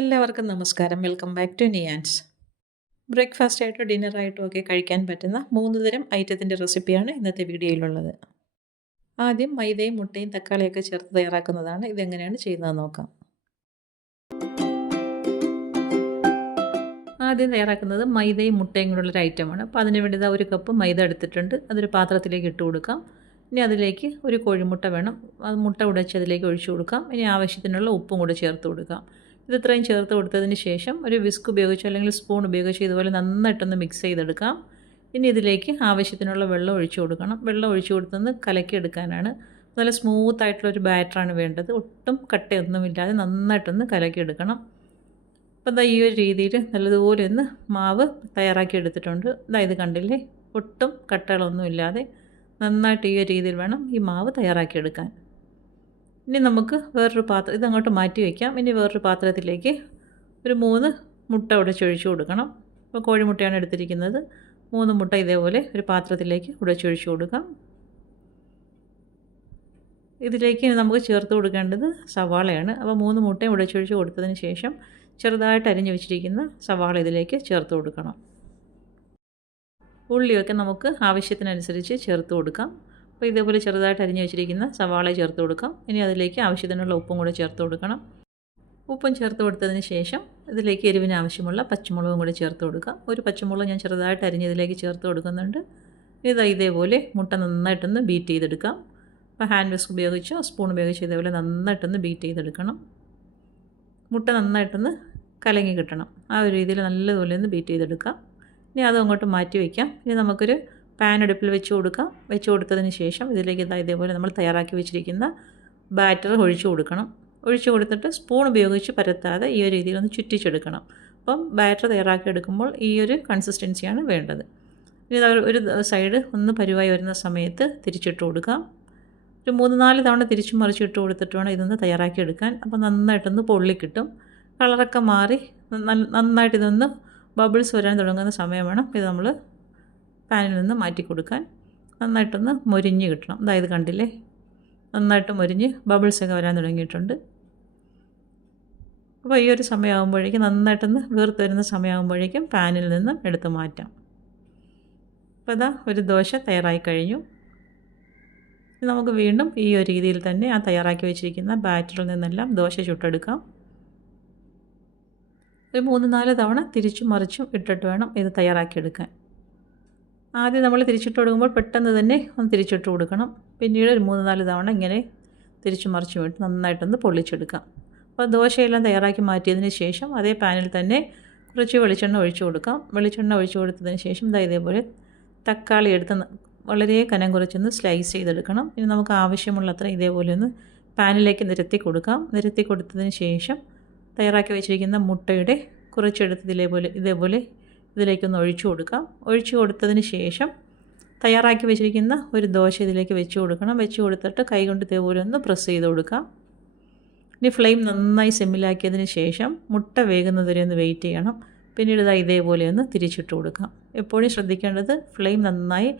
എല്ലാവർക്കും നമസ്കാരം. Welcome back to Niyans. Breakfast ആയിട്ടോ ഡിന്നറായിട്ടോ ഒക്കെ കഴിക്കാൻ പറ്റുന്ന 3 തരം ഐറ്റത്തിൻ്റെ റെസിപ്പിയാണ് ഇന്നത്തെ വീഡിയോയിലുള്ളത്. ആദ്യം മൈദയും മുട്ടയും തക്കാളിയൊക്കെ ചേർത്ത് തയ്യാറാക്കുന്നതാണ്. ഇതെങ്ങനെയാണ് ചെയ്യുന്നത് നോക്കാം. ആദ്യം തയ്യാറാക്കുന്നത് മൈദയും മുട്ടയും കൂടെയുള്ളൊരു ഐറ്റമാണ്. അപ്പോൾ അതിന് വേണ്ടി 1 കപ്പ് മൈദ എടുത്തിട്ടുണ്ട്. അതൊരു പാത്രത്തിലേക്ക് ഇട്ട് കൊടുക്കാം. ഇനി അതിലേക്ക് ഒരു കോഴിമുട്ട വേണം. അത് മുട്ട ഉടച്ച് അതിലേക്ക് ഒഴിച്ചു കൊടുക്കാം. ഇനി ആവശ്യത്തിനുള്ള ഉപ്പും കൂടെ ചേർത്ത് കൊടുക്കാം. ഇത് ഇത്രയും ചേർത്ത് കൊടുത്തതിന് ശേഷം ഒരു വിസ്ക് ഉപയോഗിച്ചോ അല്ലെങ്കിൽ സ്പൂൺ ഉപയോഗിച്ചോ ഇതുപോലെ നന്നായിട്ടൊന്ന് മിക്സ് ചെയ്തെടുക്കാം. ഇനി ഇതിലേക്ക് ആവശ്യത്തിനുള്ള വെള്ളം ഒഴിച്ചു കൊടുക്കണം. വെള്ളം ഒഴിച്ചു കൊടുത്തൊന്ന് കലക്കിയെടുക്കാനാണ്. നല്ല സ്മൂത്തായിട്ടുള്ളൊരു ബാറ്ററാണ് വേണ്ടത്. ഒട്ടും കട്ടയൊന്നുമില്ലാതെ നന്നായിട്ടൊന്ന് കലക്കിയെടുക്കണം. അപ്പോൾ ഈ ഒരു രീതിയിൽ നല്ലതുപോലെ ഒന്ന് മാവ് തയ്യാറാക്കി എടുത്തിട്ടുണ്ട്. ഇത് കണ്ടില്ലേ, ഒട്ടും കട്ടകളൊന്നുമില്ലാതെ നന്നായിട്ട് ഈ ഒരു രീതിയിൽ വേണം ഈ മാവ് തയ്യാറാക്കിയെടുക്കാൻ. ഇനി നമുക്ക് വേറൊരു പാത്രം ഇതങ്ങോട്ട് മാറ്റി വയ്ക്കാം. ഇനി വേറൊരു പാത്രത്തിലേക്ക് ഒരു 3 മുട്ട ഉടച്ചൊഴിച്ച് കൊടുക്കണം. അപ്പോൾ കോഴിമുട്ടയാണ് എടുത്തിരിക്കുന്നത്. 3 മുട്ട ഇതേപോലെ ഒരു പാത്രത്തിലേക്ക് ഉടച്ചൊഴിച്ച് കൊടുക്കാം. ഇതിലേക്ക് നമുക്ക് ചേർത്ത് കൊടുക്കേണ്ടത് സവാളയാണ്. അപ്പോൾ 3 മുട്ടയും ഉടച്ചൊഴിച്ച് കൊടുത്തതിന് ശേഷം ചെറുതായിട്ട് അരിഞ്ഞു വെച്ചിരിക്കുന്ന സവാള ഇതിലേക്ക് ചേർത്ത് കൊടുക്കണം. ഉള്ളിയൊക്കെ നമുക്ക് ആവശ്യത്തിനനുസരിച്ച് ചേർത്ത് കൊടുക്കാം. അപ്പോൾ ഇതേപോലെ ചെറുതായിട്ട് അരിഞ്ഞു വെച്ചിരിക്കുന്ന സവാള ചേർത്ത് കൊടുക്കാം. ഇനി അതിലേക്ക് ആവശ്യത്തിനുള്ള ഉപ്പും കൂടെ ചേർത്ത് കൊടുക്കണം. ഉപ്പും ചേർത്ത് കൊടുത്തതിന് ശേഷം ഇതിലേക്ക് എരിവിന് ആവശ്യമുള്ള പച്ചമുളകും കൂടി ചേർത്ത് കൊടുക്കാം. ഒരു പച്ചമുളക് ഞാൻ ചെറുതായിട്ട് അരിഞ്ഞതിലേക്ക് ചേർത്ത് കൊടുക്കുന്നുണ്ട്. ഇതേപോലെ മുട്ട നന്നായിട്ടൊന്ന് ബീറ്റ് ചെയ്തെടുക്കാം. അപ്പോൾ ഹാൻഡ് വിസ്ക് ഉപയോഗിച്ചോ സ്പൂൺ ഉപയോഗിച്ചോ ഇതേപോലെ നന്നായിട്ടൊന്ന് ബീറ്റ് ചെയ്തെടുക്കണം. മുട്ട നന്നായിട്ടൊന്ന് കലങ്ങി കിട്ടണം. ആ ഒരു രീതിയിൽ നല്ലതുപോലെ ഒന്ന് ബീറ്റ് ചെയ്തെടുക്കാം. ഇനി അത് അങ്ങോട്ട് മാറ്റി വയ്ക്കാം. ഇനി നമുക്കൊരു പാൻ അടുപ്പിൽ വെച്ച് കൊടുക്കാം. വെച്ച് കൊടുത്തതിന് ശേഷം ഇതിലേക്ക് ഇതേപോലെ നമ്മൾ തയ്യാറാക്കി വെച്ചിരിക്കുന്ന ബാറ്റർ ഒഴിച്ചു കൊടുക്കണം. ഒഴിച്ചു കൊടുത്തിട്ട് സ്പൂൺ ഉപയോഗിച്ച് പരത്താതെ ഈ ഒരു രീതിയിൽ ഒന്ന് ചുറ്റിച്ചെടുക്കണം. അപ്പം ബാറ്റർ തയ്യാറാക്കി എടുക്കുമ്പോൾ ഈ ഒരു കൺസിസ്റ്റൻസിയാണ് വേണ്ടത്. ഇനി ഒരു സൈഡ് ഒന്ന് പരുവായി വരുന്ന സമയത്ത് തിരിച്ചിട്ട് കൊടുക്കാം. ഒരു 3-4 തവണ തിരിച്ചും മറിച്ചിട്ട് കൊടുത്തിട്ട് വേണം ഇതൊന്ന് തയ്യാറാക്കി എടുക്കാൻ. അപ്പോൾ നന്നായിട്ടൊന്ന് പൊള്ളിക്കിട്ടും. കളറൊക്കെ മാറി നന്നായിട്ട് ഇതൊന്ന് ബബിൾസ് വരാൻ തുടങ്ങുന്ന സമയം വേണം ഇത് നമ്മൾ പാനിൽ നിന്ന് മാറ്റി കൊടുക്കാൻ. നന്നായിട്ടൊന്ന് മൊരിഞ്ഞ് കിട്ടണം. അതായത് കണ്ടില്ലേ, നന്നായിട്ട് മൊരിഞ്ഞ് ബബിൾസൊക്കെ വരാൻ തുടങ്ങിയിട്ടുണ്ട്. അപ്പോൾ ഈ ഒരു സമയമാകുമ്പോഴേക്കും നന്നായിട്ടൊന്ന് വീർത്ത് വരുന്ന സമയമാകുമ്പോഴേക്കും പാനിൽ നിന്ന് എടുത്ത് മാറ്റാം. അപ്പോൾ ഒരു ദോശ തയ്യാറായി കഴിഞ്ഞു. നമുക്ക് വീണ്ടും ഈ ഒരു രീതിയിൽ തന്നെ ആ തയ്യാറാക്കി വെച്ചിരിക്കുന്ന ബാറ്ററിൽ നിന്നെല്ലാം ദോശ ചുട്ടെടുക്കാം. ഒരു 3-4 തവണ തിരിച്ചും മറിച്ചും ഇട്ടിട്ട് വേണം ഇത് തയ്യാറാക്കിയെടുക്കാൻ. ആദ്യം നമ്മൾ തിരിച്ചിട്ട് കൊടുക്കുമ്പോൾ പെട്ടെന്ന് തന്നെ ഒന്ന് തിരിച്ചിട്ട് കൊടുക്കണം. പിന്നീട് ഒരു 3-4 തവണ ഇങ്ങനെ തിരിച്ചും മറിച്ചും ഇട്ട് നന്നായിട്ടൊന്ന് പൊള്ളിച്ചെടുക്കാം. അപ്പോൾ ദോശയെല്ലാം തയ്യാറാക്കി മാറ്റിയതിന് ശേഷം അതേ പാനിൽ തന്നെ കുറച്ച് വെളിച്ചെണ്ണ ഒഴിച്ചു കൊടുക്കാം. വെളിച്ചെണ്ണ ഒഴിച്ചു കൊടുത്തതിന് ശേഷം ഇതേപോലെ തക്കാളി എടുത്ത് വളരെ കനം കുറച്ചൊന്ന് സ്ലൈസ് ചെയ്തെടുക്കണം. ഇനി നമുക്ക് ആവശ്യമുള്ളത്ര ഇതേപോലെ ഒന്ന് പാനിലേക്ക് നിരത്തി കൊടുക്കാം. നിരത്തി കൊടുത്തതിന് ശേഷം തയ്യാറാക്കി വെച്ചിരിക്കുന്ന മുട്ടയുടെ കുറച്ചെടുത്ത് ഇതേപോലെ ഇതിലേക്കൊന്ന് ഒഴിച്ചു കൊടുക്കാം. ഒഴിച്ചു കൊടുത്തതിന് ശേഷം തയ്യാറാക്കി വെച്ചിരിക്കുന്ന ഒരു ദോശ ഇതിലേക്ക് വെച്ച് കൊടുക്കണം. വെച്ച് കൊടുത്തിട്ട് കൈകൊണ്ട് ഇതേപോലെ ഒന്ന് പ്രസ് ചെയ്ത് കൊടുക്കാം. ഇനി ഫ്ലെയിം നന്നായി സിമ്മിലാക്കിയതിന് ശേഷം മുട്ട വേകുന്നതുവരെ ഒന്ന് വെയിറ്റ് ചെയ്യണം. പിന്നീട് ഇതേപോലെ ഒന്ന് തിരിച്ചിട്ട് കൊടുക്കാം. എപ്പോഴും ശ്രദ്ധിക്കേണ്ടത് ഫ്ലെയിം നന്നായി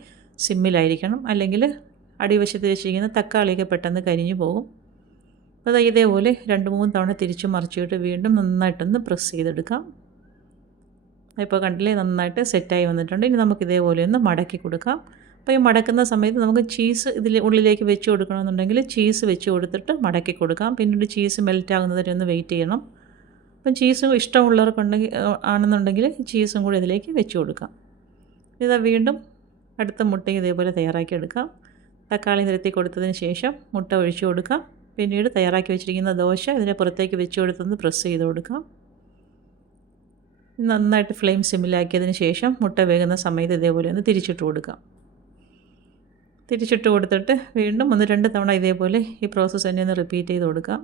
സിമ്മിലായിരിക്കണം, അല്ലെങ്കിൽ അടിവശത്ത് വെച്ചിരിക്കുന്ന തക്കാളിയൊക്കെ പെട്ടെന്ന് കരിഞ്ഞു പോകും. അപ്പോൾ ഇതേപോലെ 2-3 തവണ തിരിച്ചു മറിച്ചിട്ട് വീണ്ടും നന്നായിട്ടൊന്ന് പ്രസ് ചെയ്തെടുക്കാം. ഇപ്പോൾ കണ്ടില്ലേ, നന്നായിട്ട് സെറ്റായി വന്നിട്ടുണ്ട്. ഇനി നമുക്ക് ഇതേപോലെ ഒന്ന് മടക്കി കൊടുക്കാം. അപ്പോൾ ഈ മടക്കുന്ന സമയത്ത് നമുക്ക് ചീസ് ഇതിൽ ഉള്ളിലേക്ക് വെച്ച് കൊടുക്കണമെന്നുണ്ടെങ്കിൽ ചീസ് വെച്ച് കൊടുത്തിട്ട് മടക്കി കൊടുക്കാം. പിന്നീട് ചീസ് മെൽറ്റ് ആകുന്നതുവരെ ഒന്ന് വെയിറ്റ് ചെയ്യണം. അപ്പം ചീസും ഇഷ്ടമുള്ളവർക്കുണ്ടെങ്കിൽ ആണെന്നുണ്ടെങ്കിൽ ചീസും കൂടി ഇതിലേക്ക് വെച്ച് കൊടുക്കാം. വീണ്ടും അടുത്ത മുട്ടയും ഇതേപോലെ തയ്യാറാക്കി എടുക്കാം. തക്കാളി നിരത്തി കൊടുത്തതിന് ശേഷം മുട്ട ഒഴിച്ചു കൊടുക്കാം. പിന്നീട് തയ്യാറാക്കി വെച്ചിരിക്കുന്ന ദോശ ഇതിനെ പുറത്തേക്ക് വെച്ച് കൊടുത്തൊന്ന് പ്രസ് ചെയ്ത് കൊടുക്കാം. നന്നായിട്ട് ഫ്ലെയിം സിമ്മിലാക്കിയതിന് ശേഷം മുട്ട വേകുന്ന സമയത്ത് ഇതേപോലെ ഒന്ന് തിരിച്ചിട്ട് കൊടുക്കാം. തിരിച്ചിട്ട് കൊടുത്തിട്ട് വീണ്ടും 1-2 തവണ ഇതേപോലെ ഈ പ്രോസസ്സ് തന്നെ ഒന്ന് റിപ്പീറ്റ് ചെയ്ത് കൊടുക്കാം.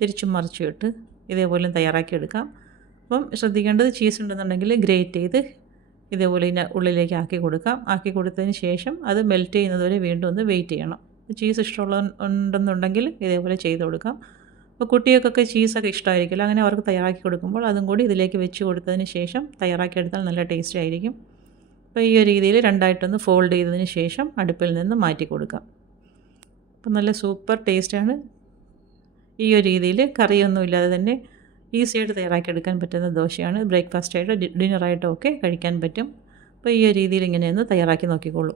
തിരിച്ചും മറിച്ചും ഇട്ട് ഇതേപോലെ തയ്യാറാക്കി എടുക്കാം. അപ്പം ശ്രദ്ധിക്കേണ്ടത് ചീസ് ഉണ്ടെന്നുണ്ടെങ്കിൽ ഗ്രേറ്റ് ചെയ്ത് ഇതേപോലെ ഉള്ളിലേക്ക് ആക്കി കൊടുക്കാം. ആക്കി കൊടുത്തതിന് ശേഷം അത് മെൽറ്റ് ചെയ്യുന്നതുവരെ വീണ്ടും ഒന്ന് വെയിറ്റ് ചെയ്യണം. ചീസ് ഉണ്ടെന്നുണ്ടെങ്കിൽ ഇതേപോലെ ചെയ്ത് കൊടുക്കാം. അപ്പോൾ കുട്ടികൾക്കൊക്കെ ചീസൊക്കെ ഇഷ്ടമായിരിക്കില്ല. അങ്ങനെ അവർക്ക് തയ്യാറാക്കി കൊടുക്കുമ്പോൾ അതും കൂടി ഇതിലേക്ക് വെച്ച് കൊടുത്തതിന് ശേഷം തയ്യാറാക്കിയെടുത്താൽ നല്ല ടേസ്റ്റ് ആയിരിക്കും. അപ്പോൾ ഈ ഒരു രീതിയിൽ രണ്ടായിട്ടൊന്ന് ഫോൾഡ് ചെയ്തതിന് ശേഷം അടുപ്പിൽ നിന്ന് മാറ്റി കൊടുക്കാം. അപ്പോൾ നല്ല സൂപ്പർ ടേസ്റ്റാണ്. ഈ ഒരു രീതിയിൽ കറിയൊന്നും ഇല്ലാതെ തന്നെ ഈസിയായിട്ട് തയ്യാറാക്കിയെടുക്കാൻ പറ്റുന്ന ദോശയാണ്. ബ്രേക്ക്ഫാസ്റ്റായിട്ട് ഡിന്നറായിട്ടും ഒക്കെ കഴിക്കാൻ പറ്റും. അപ്പോൾ ഈ ഒരു രീതിയിൽ ഇങ്ങനെയൊന്ന് തയ്യാറാക്കി നോക്കിക്കോളൂ.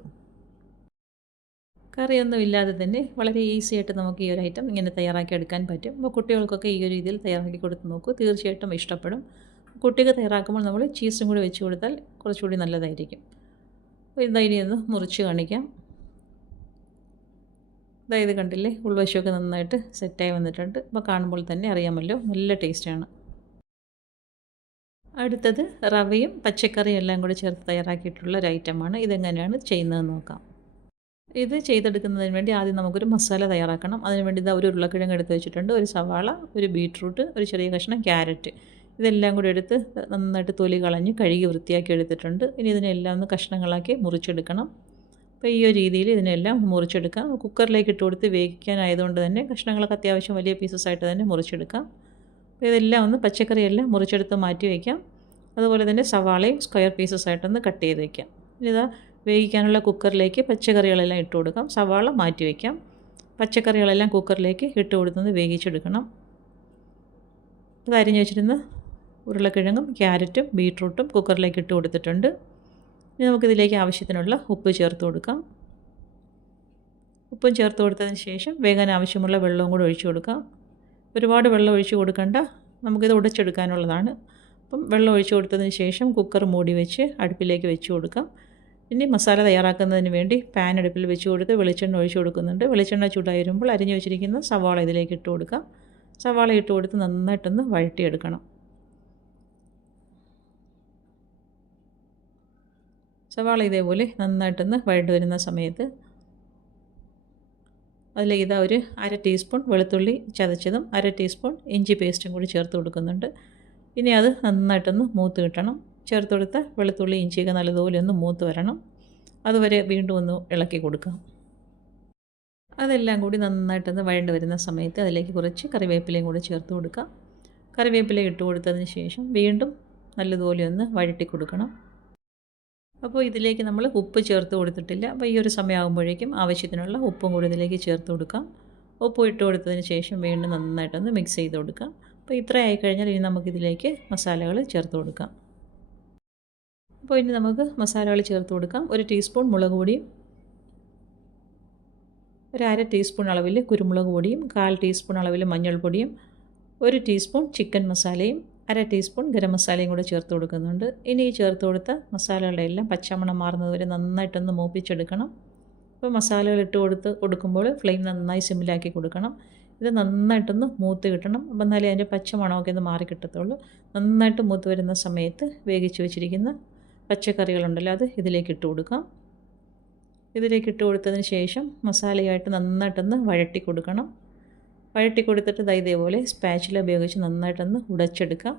കറിയൊന്നും ഇല്ലാതെ തന്നെ വളരെ ഈസി ആയിട്ട് നമുക്ക് ഈ ഒരു ഐറ്റം ഇങ്ങനെ തയ്യാറാക്കി എടുക്കാൻ പറ്റും. അപ്പോൾ കുട്ടികൾക്കൊക്കെ ഈ ഒരു രീതിയിൽ തയ്യാറാക്കി കൊടുത്ത് നോക്കൂ, തീർച്ചയായിട്ടും ഇഷ്ടപ്പെടും. കുട്ടിക്ക് തയ്യാറാക്കുമ്പോൾ നമ്മൾ ചീസും കൂടി വെച്ച് കൊടുത്താൽ കുറച്ചുകൂടി നല്ലതായിരിക്കും. അപ്പോൾ ഇതാ ഇനി ഒന്ന് മുറിച്ച് കാണിക്കാം. ഇത് കണ്ടില്ലേ, ഉൾവശമൊക്കെ നന്നായിട്ട് സെറ്റായി വന്നിട്ടുണ്ട്. അപ്പോൾ കാണുമ്പോൾ തന്നെ അറിയാമല്ലോ, നല്ല ടേസ്റ്റാണ്. അടുത്തത് റവയും പച്ചക്കറിയും എല്ലാം കൂടി ചേർത്ത് തയ്യാറാക്കിയിട്ടുള്ള ഒരു ഐറ്റമാണ്. ഇതെങ്ങനെയാണ് ചെയ്യുന്നതെന്ന് നോക്കാം. ഇത് ചെയ്തെടുക്കുന്നതിന് വേണ്ടി ആദ്യം നമുക്കൊരു മസാല തയ്യാറാക്കണം. അതിന് വേണ്ടി ഇതാ ഒരു ഉരുളക്കിഴങ്ങ് എടുത്ത് വെച്ചിട്ടുണ്ട്, ഒരു സവാള, ഒരു ബീട്രൂട്ട്, ഒരു ചെറിയ കഷ്ണം ക്യാരറ്റ്, ഇതെല്ലാം കൂടി എടുത്ത് നന്നായിട്ട് തൊലി കളഞ്ഞ് കഴുകി വൃത്തിയാക്കി എടുത്തിട്ടുണ്ട്. ഇനി ഇതിനെല്ലാം ഒന്ന് കഷ്ണങ്ങളാക്കി മുറിച്ചെടുക്കണം. അപ്പോൾ ഈ ഒരു രീതിയിൽ ഇതിനെല്ലാം മുറിച്ചെടുക്കാം. കുക്കറിലേക്ക് ഇട്ട് കൊടുത്ത് വേവിക്കാനായതുകൊണ്ട് തന്നെ കഷ്ണങ്ങളൊക്കെ അത്യാവശ്യം വലിയ പീസസായിട്ട് തന്നെ മുറിച്ചെടുക്കാം. അപ്പോൾ ഇതെല്ലാം ഒന്ന് പച്ചക്കറിയെല്ലാം മുറിച്ചെടുത്ത് മാറ്റി വയ്ക്കാം. അതുപോലെ തന്നെ സവാളയും സ്ക്വയർ പീസസായിട്ടൊന്ന് കട്ട് ചെയ്ത് വയ്ക്കാം. ഇതാ വേവിക്കാനുള്ള കുക്കറിലേക്ക് പച്ചക്കറികളെല്ലാം ഇട്ട് കൊടുക്കാം. സവാള മാറ്റി വയ്ക്കാം. പച്ചക്കറികളെല്ലാം കുക്കറിലേക്ക് ഇട്ട് കൊടുത്തൊന്ന് വേവിച്ചെടുക്കണം. അത് അരിഞ്ഞ് വെച്ചിരുന്ന ഉരുളക്കിഴങ്ങും ക്യാരറ്റും ബീട്രൂട്ടും കുക്കറിലേക്ക് ഇട്ട് കൊടുത്തിട്ടുണ്ട്. ഇനി നമുക്കിതിലേക്ക് ആവശ്യത്തിനുള്ള ഉപ്പ് ചേർത്ത് കൊടുക്കാം. ഉപ്പും ചേർത്ത് കൊടുത്തതിന് ശേഷം വേകാൻ ആവശ്യമുള്ള വെള്ളവും കൂടി ഒഴിച്ചു കൊടുക്കാം. ഒരുപാട് വെള്ളം ഒഴിച്ച് കൊടുക്കണ്ട, നമുക്കിത് ഉടച്ചെടുക്കാനുള്ളതാണ്. അപ്പം വെള്ളം ഒഴിച്ചു കൊടുത്തതിന് ശേഷം കുക്കർ മൂടി വെച്ച് അടുപ്പിലേക്ക് വെച്ച് കൊടുക്കാം. ഇനി മസാല തയ്യാറാക്കുന്നതിന് വേണ്ടി പാൻ അടുപ്പിൽ വെച്ച് കൊടുത്ത് വെളിച്ചെണ്ണ ഒഴിച്ച് കൊടുക്കുന്നുണ്ട്. വെളിച്ചെണ്ണ ചൂടായി വരുമ്പോൾ അരിഞ്ഞു വെച്ചിരിക്കുന്ന സവാള ഇതിലേക്ക് ഇട്ട് കൊടുക്കാം. സവാള ഇട്ട് കൊടുത്ത് നന്നായിട്ടൊന്ന് വഴറ്റിയെടുക്കണം. സവാള ഇതേപോലെ നന്നായിട്ടൊന്ന് വഴണ്ട് വരുന്ന സമയത്ത് അതിലേക്ക് ഇതാ ഒരു 1/2 ടീസ്പൂൺ വെളുത്തുള്ളി ചതച്ചതും 1/2 ടീസ്പൂൺ ഇഞ്ചി പേസ്റ്റും കൂടി ചേർത്ത് കൊടുക്കുന്നുണ്ട്. ഇനി അത് നന്നായിട്ടൊന്ന് മൂത്ത് കിട്ടണം. ചേർത്ത് കൊടുത്ത വെളുത്തുള്ളി ഇഞ്ചിയൊക്കെ നല്ലതുപോലെ ഒന്ന് മൂത്ത് വരണം. അതുവരെ വീണ്ടും ഒന്ന് ഇളക്കി കൊടുക്കാം. അതെല്ലാം കൂടി നന്നായിട്ടൊന്ന് വഴണ്ട് വരുന്ന സമയത്ത് അതിലേക്ക് കുറച്ച് കറിവേപ്പിലയും കൂടി ചേർത്ത് കൊടുക്കാം. കറിവേപ്പില ഇട്ട് കൊടുത്തതിന് ശേഷം വീണ്ടും നല്ലതുപോലെ ഒന്ന് വഴറ്റി കൊടുക്കണം. അപ്പോൾ ഇതിലേക്ക് നമ്മൾ ഉപ്പ് ചേർത്ത് കൊടുത്തിട്ടില്ല. അപ്പോൾ ഈ ഒരു സമയമാകുമ്പോഴേക്കും ആവശ്യത്തിനുള്ള ഉപ്പും കൂടി ഇതിലേക്ക് ചേർത്ത് കൊടുക്കാം. ഉപ്പ് ഇട്ട് കൊടുത്തതിന് ശേഷം വീണ്ടും നന്നായിട്ടൊന്ന് മിക്സ് ചെയ്ത് കൊടുക്കാം. അപ്പോൾ ഇത്ര ആയിക്കഴിഞ്ഞാൽ ഇനി നമുക്കിതിലേക്ക് മസാലകൾ ചേർത്ത് കൊടുക്കാം. അപ്പോൾ ഇനി നമുക്ക് മസാലകൾ ചേർത്ത് കൊടുക്കാം. 1 ടീസ്പൂൺ മുളക് പൊടിയും, ഒരു 1/2 ടീസ്പൂൺ അളവിൽ കുരുമുളക് പൊടിയും, 1/4 ടീസ്പൂൺ അളവിൽ മഞ്ഞൾപ്പൊടിയും, 1 ടീസ്പൂൺ ചിക്കൻ മസാലയും, 1/2 ടീസ്പൂൺ ഗരം മസാലയും കൂടെ ചേർത്ത് കൊടുക്കുന്നുണ്ട്. ഇനി ഈ ചേർത്ത് കൊടുത്ത മസാലകളുടെ എല്ലാം പച്ചമണം മാറുന്നത് വരെ നന്നായിട്ടൊന്ന് മൂപ്പിച്ചെടുക്കണം. അപ്പോൾ മസാലകൾ ഇട്ട് കൊടുക്കുമ്പോൾ ഫ്ലെയിം നന്നായി സിമ്മിലാക്കി കൊടുക്കണം. ഇത് നന്നായിട്ടൊന്ന് മൂത്ത് കിട്ടണം. അപ്പോൾ എന്നാലേ അതിൻ്റെ പച്ചമണമൊക്കെ ഒന്ന് മാറി കിട്ടത്തുള്ളൂ. നന്നായിട്ട് മൂത്ത് വരുന്ന സമയത്ത് വേവിച്ച് വെച്ചിരിക്കുന്ന പച്ചക്കറികളുണ്ടല്ലോ അത് ഇതിലേക്ക് ഇട്ട് കൊടുക്കാം. ഇതിലേക്ക് ഇട്ട് കൊടുത്തതിന് ശേഷം മസാലയായിട്ട് നന്നായിട്ടൊന്ന് വഴറ്റി കൊടുക്കണം. വഴറ്റി കൊടുത്തിട്ട് ഇതേപോലെ സ്പാച്ചില ഉപയോഗിച്ച് നന്നായിട്ടൊന്ന് ഉടച്ചെടുക്കാം.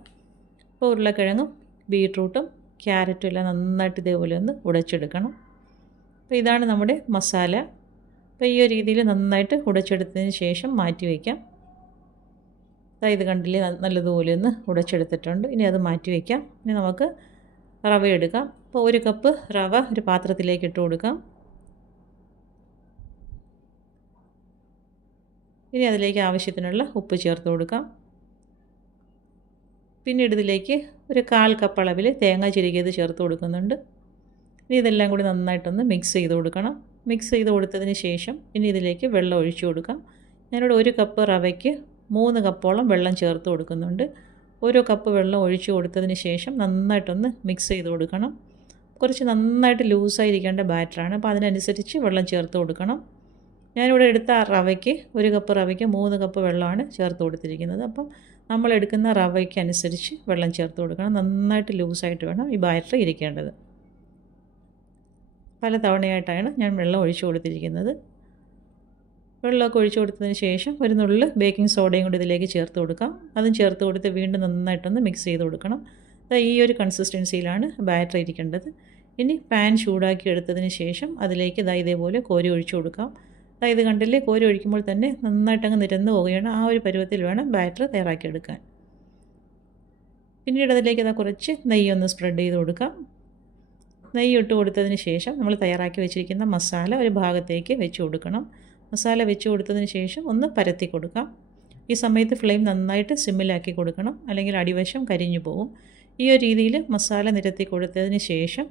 അപ്പോൾ ഉരുളക്കിഴങ്ങും ബീട്രൂട്ടും ക്യാരറ്റും എല്ലാം നന്നായിട്ട് ഇതേപോലെ ഒന്ന് ഉടച്ചെടുക്കണം. അപ്പോൾ ഇതാണ് നമ്മുടെ മസാല. അപ്പോൾ ഈ ഒരു രീതിയിൽ നന്നായിട്ട് ഉടച്ചെടുത്തതിന് ശേഷം മാറ്റി വയ്ക്കാം. ഇത് കണ്ടില്ലേ, നല്ലതുപോലെ ഒന്ന് ഉടച്ചെടുത്തിട്ടുണ്ട്. ഇനി അത് മാറ്റി വയ്ക്കാം. ഇനി നമുക്ക് റവ എടുക്കാം. അപ്പോൾ 1 കപ്പ് റവ ഒരു പാത്രത്തിലേക്ക് ഇട്ട് കൊടുക്കാം. ഇനി അതിലേക്ക് ആവശ്യത്തിനുള്ള ഉപ്പ് ചേർത്ത് കൊടുക്കാം. പിന്നീട് ഇതിലേക്ക് ഒരു 1/4 കപ്പ് അളവിൽ തേങ്ങ ചിരകിയത് ചേർത്ത് കൊടുക്കുന്നുണ്ട്. ഇനി ഇതെല്ലാം കൂടി നന്നായിട്ടൊന്ന് മിക്സ് ചെയ്ത് കൊടുക്കണം. മിക്സ് ചെയ്ത് കൊടുത്തതിന് ശേഷം ഇനി ഇതിലേക്ക് വെള്ളം ഒഴിച്ചു കൊടുക്കാം. ഞാനിവിടെ 1 കപ്പ് റവയ്ക്ക് 3 കപ്പോളം വെള്ളം ചേർത്ത് കൊടുക്കുന്നുണ്ട്. 1 കപ്പ് വെള്ളം ഒഴിച്ചു കൊടുത്തതിന് ശേഷം നന്നായിട്ടൊന്ന് മിക്സ് ചെയ്ത് കൊടുക്കണം. കുറച്ച് നന്നായിട്ട് ലൂസായിരിക്കേണ്ട ബാറ്ററാണ്, അപ്പോൾ അതിനനുസരിച്ച് വെള്ളം ചേർത്ത് കൊടുക്കണം. ഞാനിവിടെ എടുത്ത റവയ്ക്ക് 1 കപ്പ് റവയ്ക്ക് 3 കപ്പ് വെള്ളമാണ് ചേർത്ത് കൊടുത്തിരിക്കുന്നത്. അപ്പം നമ്മൾ എടുക്കുന്ന റവയ്ക്ക് അനുസരിച്ച് വെള്ളം ചേർത്ത് കൊടുക്കണം. നന്നായിട്ട് ലൂസായിട്ട് വേണം ഈ ബാറ്റർ ഇരിക്കേണ്ടത്. പല തവണയായിട്ടാണ് ഞാൻ വെള്ളം ഒഴിച്ചു കൊടുത്തിരിക്കുന്നത്. വെള്ളമൊക്കെ ഒഴിച്ചു കൊടുത്തതിന് ശേഷം ഒരു നുള്ള് ബേക്കിംഗ് സോഡയും കൂടി ഇതിലേക്ക് ചേർത്ത് കൊടുക്കാം. അതും ചേർത്ത് കൊടുത്ത് വീണ്ടും നന്നായിട്ടൊന്ന് മിക്സ് ചെയ്ത് കൊടുക്കണം. ഈ ഒരു കൺസിസ്റ്റൻസിയിലാണ് ബാറ്റർ ഇരിക്കേണ്ടത്. ഇനി പാൻ ചൂടാക്കി എടുത്തതിന് ശേഷം അതിലേക്ക് ഇതേപോലെ കോരി ഒഴിച്ചു കൊടുക്കാം. ഇത് കണ്ടില്ലേ, കോരി ഒഴിക്കുമ്പോൾ തന്നെ നന്നായിട്ടങ്ങ് നിരന്ന് പോവുകയാണ്. ആ ഒരു പരുവത്തിൽ വേണം ബാറ്റർ തയ്യാറാക്കിയെടുക്കാൻ. പിന്നീട് അതിലേക്ക് കുറച്ച് നെയ്യൊന്ന് സ്പ്രെഡ് ചെയ്ത് കൊടുക്കാം. നെയ്യ് ഇട്ട് കൊടുത്തതിന് ശേഷം നമ്മൾ തയ്യാറാക്കി വെച്ചിരിക്കുന്ന മസാല ഒരു ഭാഗത്തേക്ക് വെച്ച് കൊടുക്കണം. മസാല വെച്ച് കൊടുത്തതിന് ശേഷം ഒന്ന് പരത്തി കൊടുക്കാം. ഈ സമയത്ത് ഫ്ലെയിം നന്നായിട്ട് സിമ്മിലാക്കി കൊടുക്കണം, അല്ലെങ്കിൽ അടിവശം കരിഞ്ഞു പോകും. ഈ ഒരു രീതിയിൽ മസാല നിരത്തി കൊടുത്തതിന് ശേഷം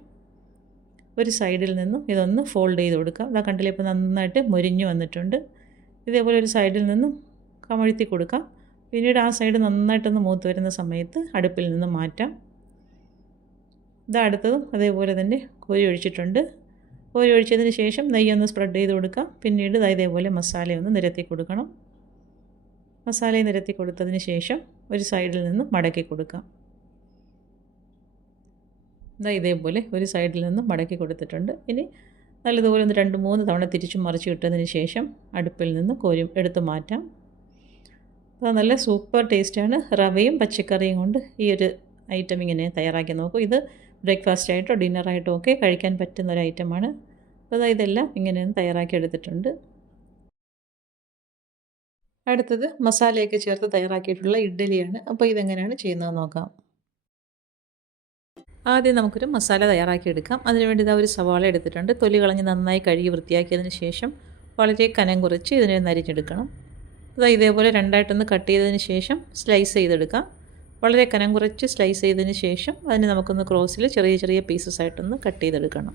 ഒരു സൈഡിൽ നിന്നും ഇതൊന്ന് ഫോൾഡ് ചെയ്ത് കൊടുക്കാം. അതാ കണ്ടില്ലേ, ഇപ്പോൾ നന്നായിട്ട് മൊരിഞ്ഞ് വന്നിട്ടുണ്ട്. ഇതേപോലെ ഒരു സൈഡിൽ നിന്നും കമഴ്ത്തി കൊടുക്കാം. പിന്നീട് ആ സൈഡ് നന്നായിട്ടൊന്ന് മൂത്ത് വരുന്ന സമയത്ത് അടുപ്പിൽ നിന്ന് മാറ്റാം. ഇതാ അടുത്തതും അതേപോലെ തന്നെ കോരി ഒഴിച്ചിട്ടുണ്ട്. കോരി ഒഴിച്ചതിന് ശേഷം നെയ്യൊന്ന് സ്പ്രെഡ് ചെയ്ത് കൊടുക്കാം. പിന്നീട് ഇതേപോലെ മസാലയൊന്ന് നിരത്തി കൊടുക്കണം. മസാലയെ നിരത്തി കൊടുത്തതിന് ശേഷം ഒരു സൈഡിൽ നിന്ന് മടക്കി കൊടുക്കാം. ഇതേപോലെ ഒരു സൈഡിൽ നിന്ന് മടക്കി കൊടുത്തിട്ടുണ്ട്. ഇനി നല്ലതുപോലെ ഒന്ന് 2-3 തവണ തിരിച്ചും മറിച്ച് ഇട്ടതിന് ശേഷം അടുപ്പിൽ നിന്ന് കോരി എടുത്ത് മാറ്റാം. അത് നല്ല സൂപ്പർ ടേസ്റ്റാണ്. റവയും പച്ചക്കറിയും കൊണ്ട് ഈ ഒരു ഐറ്റം ഇങ്ങനെ തയ്യാറാക്കി നോക്കൂ. ഇത് ബ്രേക്ക്ഫാസ്റ്റ് ആയിട്ടോ ഡിന്നറായിട്ടോ ഒക്കെ കഴിക്കാൻ പറ്റുന്ന ഒരു ഐറ്റമാണ്. അപ്പോൾ ഇതെല്ലാം ഇങ്ങനെയൊന്ന് തയ്യാറാക്കി എടുത്തിട്ടുണ്ട്. അടുത്തത് മസാലയൊക്കെ ചേർത്ത് തയ്യാറാക്കിയിട്ടുള്ള ഇഡ്ഡലിയാണ്. അപ്പോൾ ഇതെങ്ങനെയാണ് ചെയ്യുന്നത് നോക്കാം. ആദ്യം നമുക്കൊരു മസാല തയ്യാറാക്കിയെടുക്കാം. അതിനുവേണ്ടി ഇതാ ഒരു സവാള എടുത്തിട്ടുണ്ട്. തൊലി കളഞ്ഞ് നന്നായി കഴുകി വൃത്തിയാക്കിയതിന് ശേഷം വളരെ കനം കുറച്ച് ഇതിനെ നരിഞ്ഞെടുക്കണം. ഇതേപോലെ രണ്ടായിട്ടൊന്ന് കട്ട് ചെയ്തതിന് ശേഷം സ്ലൈസ് ചെയ്തെടുക്കാം. വളരെ കനം കുറച്ച് സ്ലൈസ് ചെയ്തതിന് ശേഷം അതിന് നമുക്കൊന്ന് ക്രോസിൽ ചെറിയ ചെറിയ പീസസ് ആയിട്ടൊന്ന് കട്ട് ചെയ്തെടുക്കണം.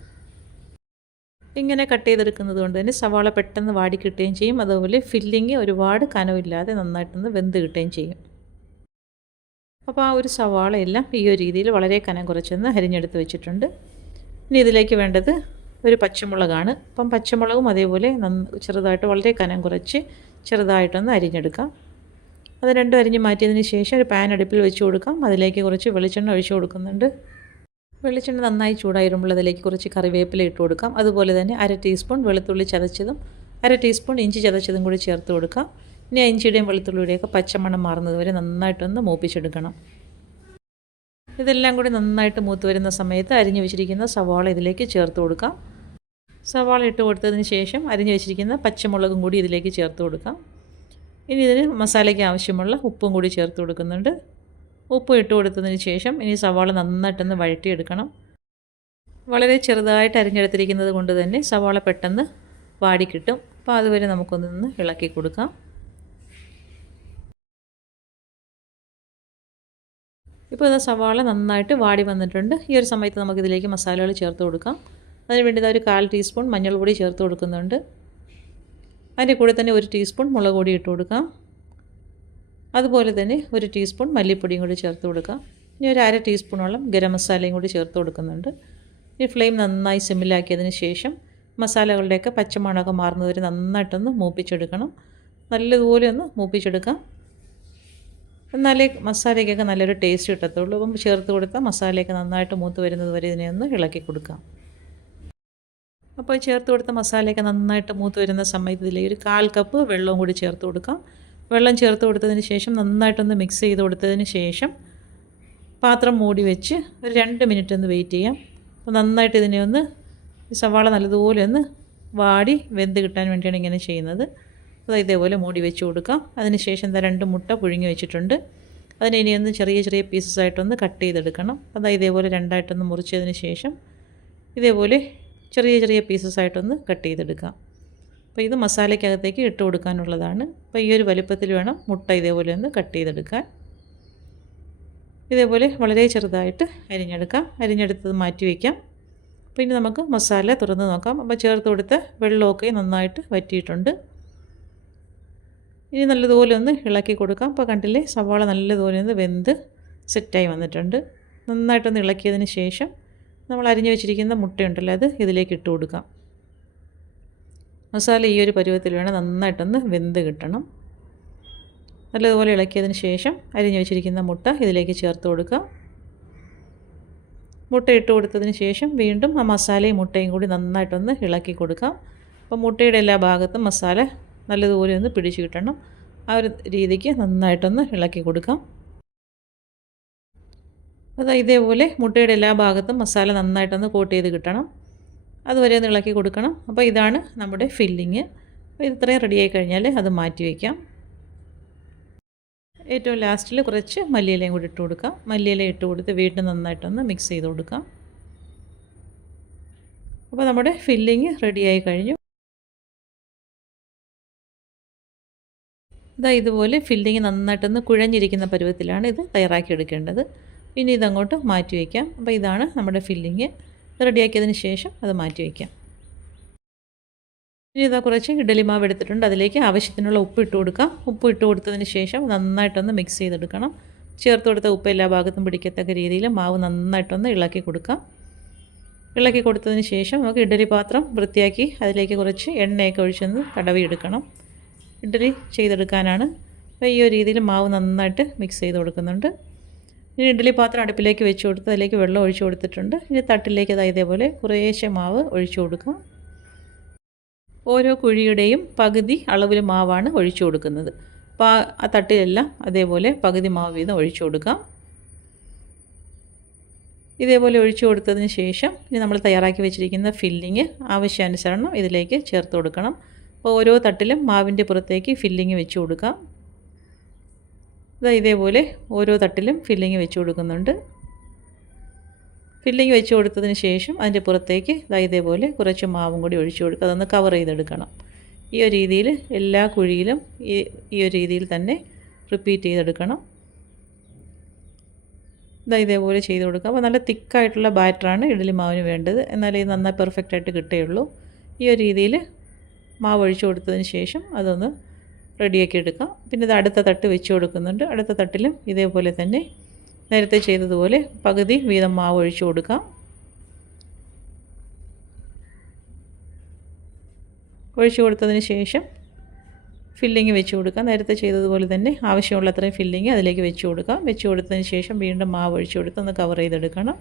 ഇങ്ങനെ കട്ട് ചെയ്തെടുക്കുന്നത് കൊണ്ട് തന്നെ സവാള പെട്ടെന്ന് വാടി കിട്ടുകയും ചെയ്യും. അതുപോലെ ഫില്ലിങ് ഒരുപാട് കനമില്ലാതെ നന്നായിട്ടൊന്ന് വെന്ത് കിട്ടുകയും ചെയ്യും. അപ്പോൾ ആ ഒരു സവാളയെല്ലാം ഈ ഒരു രീതിയിൽ വളരെ കനം കുറച്ചൊന്ന് അരിഞ്ഞെടുത്ത് വെച്ചിട്ടുണ്ട്. ഇനി ഇതിലേക്ക് വേണ്ടത് ഒരു പച്ചമുളകാണ്. അപ്പം പച്ചമുളകും അതേപോലെ ചെറുതായിട്ട് വളരെ കനം കുറച്ച് ചെറുതായിട്ടൊന്ന് അരിഞ്ഞെടുക്കാം. അത് രണ്ടും അരിഞ്ഞ് മാറ്റിയതിന് ശേഷം ഒരു പാൻ അടുപ്പിൽ വെച്ച് കൊടുക്കാം. അതിലേക്ക് കുറച്ച് വെളിച്ചെണ്ണ ഒഴിച്ച് കൊടുക്കുന്നുണ്ട്. വെളിച്ചെണ്ണ നന്നായി ചൂടായിരുമ്പോൾ അതിലേക്ക് കുറച്ച് കറിവേപ്പില ഇട്ട് കൊടുക്കാം. അതുപോലെ തന്നെ 1/2 ടീസ്പൂൺ വെളുത്തുള്ളി ചതച്ചതും 1/2 ടീസ്പൂൺ ഇഞ്ചി ചതച്ചതും കൂടി ചേർത്ത് കൊടുക്കാം. ഇനി ഇഞ്ചിയുടെയും വെളുത്തുള്ളിയുടെയൊക്കെ പച്ചമണം മാറുന്നത് വരെ നന്നായിട്ടൊന്ന് മൂപ്പിച്ചെടുക്കണം. ഇതെല്ലാം കൂടി നന്നായിട്ട് മൂത്ത് വരുന്ന സമയത്ത് അരിഞ്ഞു വെച്ചിരിക്കുന്ന സവാള ഇതിലേക്ക് ചേർത്ത് കൊടുക്കാം. സവാള ഇട്ട് കൊടുത്തതിന് ശേഷം അരിഞ്ഞു വെച്ചിരിക്കുന്ന പച്ചമുളകും കൂടി ഇതിലേക്ക് ചേർത്ത് കൊടുക്കാം. ഇനി ഇതിന് മസാലയ്ക്ക് ആവശ്യമുള്ള ഉപ്പും കൂടി ചേർത്ത് കൊടുക്കുന്നുണ്ട്. ഉപ്പ് ഇട്ട് കൊടുത്തതിന് ശേഷം ഇനി സവാള നന്നായിട്ടൊന്ന് വഴറ്റിയെടുക്കണം. വളരെ ചെറുതായിട്ട് അരിഞ്ഞെടുത്തിരിക്കുന്നത് കൊണ്ട് തന്നെ സവാള പെട്ടെന്ന് വാടിക്കിട്ടും. അപ്പോൾ അതുവരെ നമുക്കൊന്ന് ഇളക്കി കൊടുക്കാം. ഇപ്പോൾ ഇത് സവാള നന്നായിട്ട് വാടി വന്നിട്ടുണ്ട്. ഈ ഒരു സമയത്ത് നമുക്കിതിലേക്ക് മസാലകൾ ചേർത്ത് കൊടുക്കാം. അതിനുവേണ്ടി ഒരു 1/4 ടീസ്പൂൺ മഞ്ഞൾപ്പൊടി ചേർത്ത് കൊടുക്കുന്നുണ്ട്. അതിൻ്റെ കൂടെ തന്നെ 1 ടീസ്പൂൺ മുളക് പൊടി ഇട്ട് കൊടുക്കാം. അതുപോലെ തന്നെ 1 ടീസ്പൂൺ മല്ലിപ്പൊടിയും കൂടി ചേർത്ത് കൊടുക്കാം. ഇനി ഒരു 1/2 ടീസ്പൂണോളം ഗരം മസാലയും കൂടി ചേർത്ത് കൊടുക്കുന്നുണ്ട്. ഈ ഫ്ലെയിം നന്നായി സിമ്മിലാക്കിയതിന് ശേഷം മസാലകളുടെയൊക്കെ പച്ചമണമൊക്കെ മാറുന്നവരെ നന്നായിട്ടൊന്ന് മൂപ്പിച്ചെടുക്കണം. നല്ലതുപോലെ ഒന്ന് മൂപ്പിച്ചെടുക്കാം. എന്നാലേ മസാലയ്ക്കൊക്കെ നല്ലൊരു ടേസ്റ്റ് കിട്ടത്തുള്ളൂ. അപ്പം ചേർത്ത് കൊടുത്താൽ മസാലയൊക്കെ നന്നായിട്ട് മൂത്ത് വരുന്നത് വരെ ഇതിനെ ഒന്ന് ഇളക്കി കൊടുക്കാം. അപ്പോൾ ചേർത്ത് കൊടുത്ത മസാലയൊക്കെ നന്നായിട്ട് മൂത്ത് വരുന്ന സമയത്ത് ഇതിലേക്ക് ഒരു 1/4 കപ്പ് വെള്ളവും കൂടി ചേർത്ത് കൊടുക്കാം. വെള്ളം ചേർത്ത് കൊടുത്തതിന് ശേഷം നന്നായിട്ടൊന്ന് മിക്സ് ചെയ്ത് കൊടുത്തതിന് ശേഷം പാത്രം മൂടി വെച്ച് ഒരു 2 മിനിറ്റ് ഒന്ന് വെയിറ്റ് ചെയ്യാം. അപ്പോൾ നന്നായിട്ട് ഇതിനെ ഒന്ന് സവാള നല്ലതുപോലെ ഒന്ന് വാടി വെന്ത് കിട്ടാൻ വേണ്ടിയാണ് ഇങ്ങനെ ചെയ്യുന്നത്. അപ്പോൾ ഇതേപോലെ മൂടി വെച്ച് കൊടുക്കാം. അതിന് ശേഷം 2 മുട്ട പുഴുങ്ങി വെച്ചിട്ടുണ്ട്. അതിനെ ഇനിയൊന്ന് ചെറിയ ചെറിയ പീസസ് ആയിട്ടൊന്ന് കട്ട് ചെയ്തെടുക്കണം. ഇതേപോലെ രണ്ടായിട്ടൊന്ന് മുറിച്ചതിന് ശേഷം ഇതേപോലെ ചെറിയ ചെറിയ പീസസ് ആയിട്ടൊന്ന് കട്ട് ചെയ്തെടുക്കാം. അപ്പോൾ ഇത് മസാലയ്ക്കകത്തേക്ക് ഇട്ട് കൊടുക്കാനുള്ളതാണ്. അപ്പോൾ ഈ ഒരു വലുപ്പത്തിൽ വേണം മുട്ട ഇതേപോലെ ഒന്ന് കട്ട് ചെയ്തെടുക്കാൻ. ഇതേപോലെ വളരെ ചെറുതായിട്ട് അരിഞ്ഞെടുക്കാം. അരിഞ്ഞെടുത്തത് മാറ്റി വയ്ക്കാം. പിന്നെ നമുക്ക് മസാല തുറന്ന് നോക്കാം. അപ്പോൾ ചേർത്ത് കൊടുത്ത വെള്ളമൊക്കെ നന്നായിട്ട് വറ്റിയിട്ടുണ്ട്. ഇനി നല്ലതുപോലെ ഒന്ന് ഇളക്കി കൊടുക്കാം. അപ്പോൾ കണ്ടില്ലേ, സവാള നല്ലതുപോലെ ഒന്ന് വെന്ത് സെറ്റായി വന്നിട്ടുണ്ട്. നന്നായിട്ടൊന്ന് ഇളക്കിയതിന് ശേഷം നമ്മൾ അരിഞ്ഞു വെച്ചിരിക്കുന്ന മുട്ടയുണ്ടല്ലോ, അത് ഇതിലേക്ക് ഇട്ട് കൊടുക്കാം. മസാല ഈ ഒരു പരുവത്തിൽ വേണം നന്നായിട്ടൊന്ന് വെന്ത് കിട്ടണം. നല്ലതുപോലെ ഇളക്കിയതിന് ശേഷം അരിഞ്ഞു വെച്ചിരിക്കുന്ന മുട്ട ഇതിലേക്ക് ചേർത്ത് കൊടുക്കുക. മുട്ട ഇട്ട് കൊടുത്തതിന് ശേഷം വീണ്ടും ആ മസാലയും മുട്ടയും കൂടി നന്നായിട്ടൊന്ന് ഇളക്കി കൊടുക്കാം. അപ്പോൾ മുട്ടയുടെ എല്ലാ ഭാഗത്തും മസാല നല്ലതുപോലെ ഒന്ന് പിടിച്ച് കിട്ടണം. ആ ഒരു രീതിക്ക് നന്നായിട്ടൊന്ന് ഇളക്കി കൊടുക്കാം. ഇതേപോലെ മുട്ടയുടെ എല്ലാ ഭാഗത്തും മസാല നന്നായിട്ടൊന്ന് കോട്ട് ചെയ്ത് കിട്ടണം. അതുവരെ ഒന്ന് ഇളക്കി കൊടുക്കണം. അപ്പോൾ ഇതാണ് നമ്മുടെ ഫില്ലിങ്. അപ്പോൾ ഇത്രയും റെഡിയായി കഴിഞ്ഞാൽ അത് മാറ്റി വയ്ക്കാം. ഏറ്റവും ലാസ്റ്റിൽ കുറച്ച് മല്ലിയിലയും കൂടി ഇട്ട് കൊടുക്കാം. മല്ലിയില ഇട്ട് കൊടുത്ത് വീണ്ടും നന്നായിട്ടൊന്ന് മിക്സ് ചെയ്ത് കൊടുക്കാം. അപ്പോൾ നമ്മുടെ ഫില്ലിങ് റെഡിയായി കഴിഞ്ഞു. ഇതാ ഇതുപോലെ ഫില്ലിങ് നന്നായിട്ടൊന്ന് കുഴഞ്ഞിരിക്കുന്ന പരുവത്തിലാണ് ഇത് തയ്യാറാക്കി എടുക്കേണ്ടത്. ഇനി ഇതങ്ങോട്ട് മാറ്റി വയ്ക്കാം. അപ്പോൾ ഇതാണ് നമ്മുടെ ഫില്ലിങ്. റെഡിയാക്കിയതിന് ശേഷം അത് മാറ്റി വയ്ക്കാം. ഇനി ഇതാ കുറച്ച് ഇഡ്ഡലി മാവ് എടുത്തിട്ടുണ്ട്. അതിലേക്ക് ആവശ്യത്തിനുള്ള ഉപ്പ് ഇട്ട് കൊടുക്കാം. ഉപ്പ് ഇട്ട് കൊടുത്തതിന് ശേഷം നന്നായിട്ടൊന്ന് മിക്സ് ചെയ്തെടുക്കണം. ചേർത്ത് കൊടുത്ത ഉപ്പ് എല്ലാ ഭാഗത്തും പിടിക്കത്തക്ക രീതിയിൽ മാവ് നന്നായിട്ടൊന്ന് ഇളക്കി കൊടുക്കാം. ഇളക്കി കൊടുത്തതിന് ശേഷം നമുക്ക് ഇഡ്ഡലി പാത്രം വൃത്തിയാക്കി അതിലേക്ക് കുറച്ച് എണ്ണയൊക്കെ ഒഴിച്ചൊന്ന് തടവിയെടുക്കണം. ഇഡ്ഡലി ചെയ്തെടുക്കാനാണ്. അപ്പോൾ ഈ ഒരു രീതിയിൽ മാവ് നന്നായിട്ട് മിക്സ് ചെയ്ത് കൊടുക്കുന്നുണ്ട്. ഇനി ഇഡ്ഡലി പാത്രം അടുപ്പിലേക്ക് വെച്ച് കൊടുത്ത് അതിലേക്ക് വെള്ളം ഒഴിച്ചു കൊടുത്തിട്ടുണ്ട്. ഇനി തട്ടിലേക്ക് ഇതേപോലെ കുറേശ്ശെ മാവ് ഒഴിച്ചു കൊടുക്കാം. ഓരോ കുഴിയുടെയും പകുതി അളവിൽ മാവാണ് ഒഴിച്ചു കൊടുക്കുന്നത്. അപ്പോൾ ആ തട്ടിലെല്ലാം അതേപോലെ പകുതി മാവ് വീതം ഒഴിച്ചു കൊടുക്കാം. ഇതേപോലെ ഒഴിച്ചു കൊടുത്തതിന് ശേഷം ഇനി നമ്മൾ തയ്യാറാക്കി വെച്ചിരിക്കുന്ന ഫില്ലിങ് ആവശ്യാനുസരണം ഇതിലേക്ക് ചേർത്ത് കൊടുക്കണം. അപ്പോൾ ഓരോ തട്ടിലും മാവിൻ്റെ പുറത്തേക്ക് ഫില്ലിങ് വെച്ച് കൊടുക്കാം. ഇതേപോലെ ഓരോ തട്ടിലും ഫില്ലിങ് വെച്ച് കൊടുക്കുന്നുണ്ട്. ഫില്ലിങ് വെച്ച് കൊടുത്തതിന് ശേഷം അതിൻ്റെ പുറത്തേക്ക് ഇതേപോലെ കുറച്ച് മാവും കൂടി ഒഴിച്ചു കൊടുക്കുക. അതൊന്ന് കവർ ചെയ്തെടുക്കണം. ഈ ഒരു രീതിയിൽ എല്ലാ കുഴിയിലും ഈ ഒരു രീതിയിൽ തന്നെ റിപ്പീറ്റ് ചെയ്തെടുക്കണം. ഇതേപോലെ ചെയ്ത് കൊടുക്കുക. അപ്പോൾ നല്ല തിക്കായിട്ടുള്ള ബാറ്ററാണ് ഇഡ്ഡലി മാവിന് വേണ്ടത്. എന്നാലേ ഇത് നന്നായി പെർഫെക്റ്റായിട്ട് കിട്ടുകയുള്ളൂ. ഈ ഒരു രീതിയിൽ മാവ് ഒഴിച്ചു കൊടുത്തതിന് ശേഷം അതൊന്ന് റെഡിയാക്കി എടുക്കാം. പിന്നെ ഇത് അടുത്ത തട്ട് വെച്ച് കൊടുക്കുന്നുണ്ട്. അടുത്ത തട്ടിലും ഇതേപോലെ തന്നെ നേരത്തെ ചെയ്തതുപോലെ പകുതി വീതം മാവ് ഒഴിച്ചു കൊടുക്കാം. ഒഴിച്ചു കൊടുത്തതിന് ശേഷം ഫില്ലിങ് വെച്ച് കൊടുക്കാം. നേരത്തെ ചെയ്തതുപോലെ തന്നെ ആവശ്യമുള്ളത്രയും ഫില്ലിങ് അതിലേക്ക് വെച്ച് കൊടുക്കാം. വെച്ച് കൊടുത്തതിന് ശേഷം വീണ്ടും മാവ് ഒഴിച്ചു കൊടുത്ത് ഒന്ന് കവർ ചെയ്തെടുക്കണം.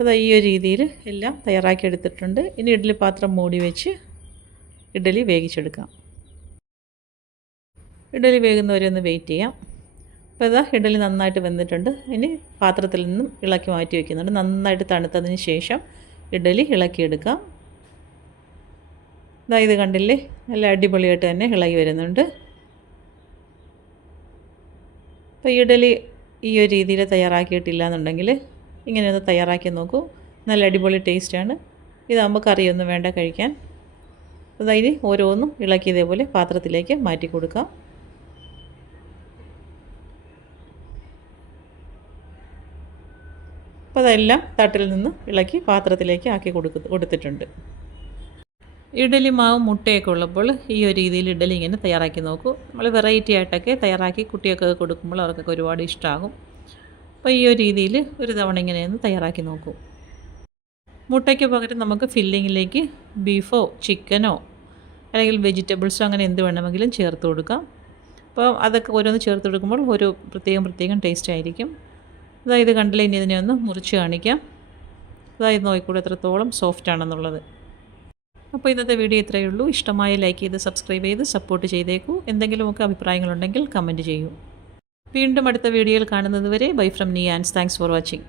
അപ്പോൾ ഈ ഒരു രീതിയിൽ എല്ലാം തയ്യാറാക്കി എടുത്തിട്ടുണ്ട്. ഇനി ഇഡ്ഡലി പാത്രം മൂടി വെച്ച് ഇഡ്ഡലി വേവിച്ചെടുക്കാം. ഇഡ്ഡലി വേകുന്നവരെ ഒന്ന് വെയിറ്റ് ചെയ്യാം. അപ്പോൾ ഇഡ്ഡലി നന്നായിട്ട് വെന്തിട്ടുണ്ട്. ഇനി പാത്രത്തിൽ നിന്നും ഇളക്കി മാറ്റി വയ്ക്കുന്നുണ്ട്. നന്നായിട്ട് തണുത്തതിന് ശേഷം ഇഡ്ഡലി ഇളക്കിയെടുക്കാം. ഇത് കണ്ടില്ലേ, നല്ല അടിപൊളിയായിട്ട് തന്നെ ഇളകി വരുന്നുണ്ട്. അപ്പോൾ ഇഡ്ഡലി ഈ ഒരു രീതിയിൽ തയ്യാറാക്കിയിട്ടില്ല എന്നുണ്ടെങ്കിൽ ഇങ്ങനെയൊന്ന് തയ്യാറാക്കി നോക്കൂ. നല്ല അടിപൊളി ടേസ്റ്റാണ്. ഇതാകുമ്പോൾ കറിയൊന്നും വേണ്ട കഴിക്കാൻ. ഇനി ഓരോന്നും ഇളക്കി ഇതേപോലെ പാത്രത്തിലേക്ക് മാറ്റി കൊടുക്കാം. അപ്പോൾ അതെല്ലാം തട്ടിൽ നിന്ന് ഇളക്കി പാത്രത്തിലേക്ക് ആക്കി കൊടുത്തിട്ടുണ്ട്. ഇഡ്ഡലി മാവും മുട്ടയൊക്കെ ഉള്ളപ്പോൾ ഈ ഒരു രീതിയിൽ ഇഡ്ഡലി ഇങ്ങനെ തയ്യാറാക്കി നോക്കൂ. നമ്മൾ വെറൈറ്റി ആയിട്ടൊക്കെ തയ്യാറാക്കി കുട്ടിയൊക്കെ കൊടുക്കുമ്പോൾ അവർക്കൊക്കെ ഒരുപാട് ഇഷ്ടമാകും. അപ്പോൾ ഈ ഒരു രീതിയിൽ ഒരു തവണ ഇങ്ങനെയൊന്ന് തയ്യാറാക്കി നോക്കൂ. മുട്ടയ്ക്ക് പകരം നമുക്ക് ഫില്ലിങ്ങിലേക്ക് ബീഫോ ചിക്കനോ അല്ലെങ്കിൽ വെജിറ്റബിൾസോ അങ്ങനെ എന്ത് വേണമെങ്കിലും ചേർത്ത് കൊടുക്കാം. അപ്പോൾ അതൊക്കെ ഓരോന്ന് ചേർത്ത് കൊടുക്കുമ്പോൾ ഒരു പ്രത്യേകം ടേസ്റ്റ് ആയിരിക്കും. ഇത് കണ്ടില്ല. ഇനി ഇതിനെ ഒന്ന് മുറിച്ച് കാണിക്കാം. ഇത് നോക്കിക്കൂടെ എത്രത്തോളം സോഫ്റ്റ് ആണെന്നുള്ളത്. അപ്പോൾ ഇന്നത്തെ വീഡിയോ ഇത്രയേ ഉള്ളൂ. ഇഷ്ടമായ ലൈക്ക് ചെയ്ത് സബ്സ്ക്രൈബ് ചെയ്ത് സപ്പോർട്ട് ചെയ്തേക്കൂ. എന്തെങ്കിലുമൊക്കെ അഭിപ്രായങ്ങളുണ്ടെങ്കിൽ കമൻറ്റ് ചെയ്യൂ. വീണ്ടും അടുത്ത വീഡിയോയിൽ കാണുന്നത് വരെ ബൈ ഫ്രം നീ ആൻഡ് താങ്ക്സ് ഫോർ വാച്ചിങ്.